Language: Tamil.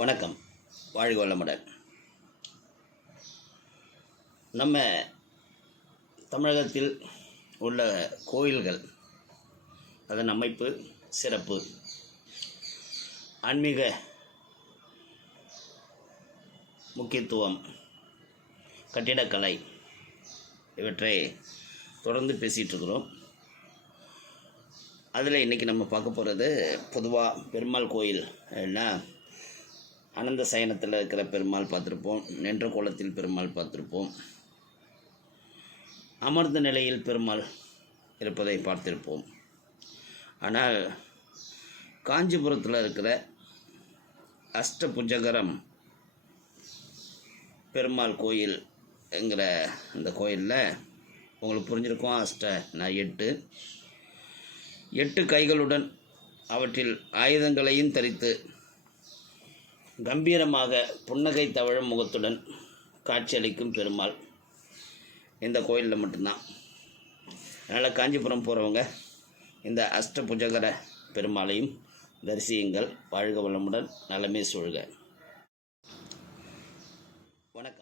வணக்கம். வாழ்க வளமுடன். நம்ம தமிழகத்தில் உள்ள கோயில்கள், அதன் அமைப்பு, சிறப்பு, ஆன்மீக முக்கியத்துவம், கட்டிடக்கலை இவற்றை தொடர்ந்து பேசிகிட்டு இருக்கிறோம். அதில் இன்றைக்கி நம்ம பார்க்க போகிறது பொதுவாக பெருமாள் கோயில். ஏன்னா அனந்த சயனத்தில் இருக்கிற பெருமாள் பார்த்துருப்போம், நின்ற கோலத்தில் பெருமாள் பார்த்துருப்போம், அமர்ந்த நிலையில் பெருமாள் இருப்பதை பார்த்திருப்போம். ஆனால் காஞ்சிபுரத்தில் இருக்கிற அஷ்டபுஜகரம் பெருமாள் கோயில் என்கிற அந்த கோயிலில் உங்களுக்கு புரிஞ்சிருக்கும். நான் எட்டு கைகளுடன் அவற்றில் ஆயுதங்களையும் தரித்து கம்பீரமாக புன்னகை தவழும் முகத்துடன் காட்சியளிக்கும் பெருமாள் இந்த கோயிலில் மட்டும்தான். அதனால் காஞ்சிபுரம் போகிறவங்க இந்த அஷ்டபுஜகர பெருமாளையும் தரிசியுங்கள். வாழ்க வளமுடன், நலமே சூழ்க. வணக்கம்.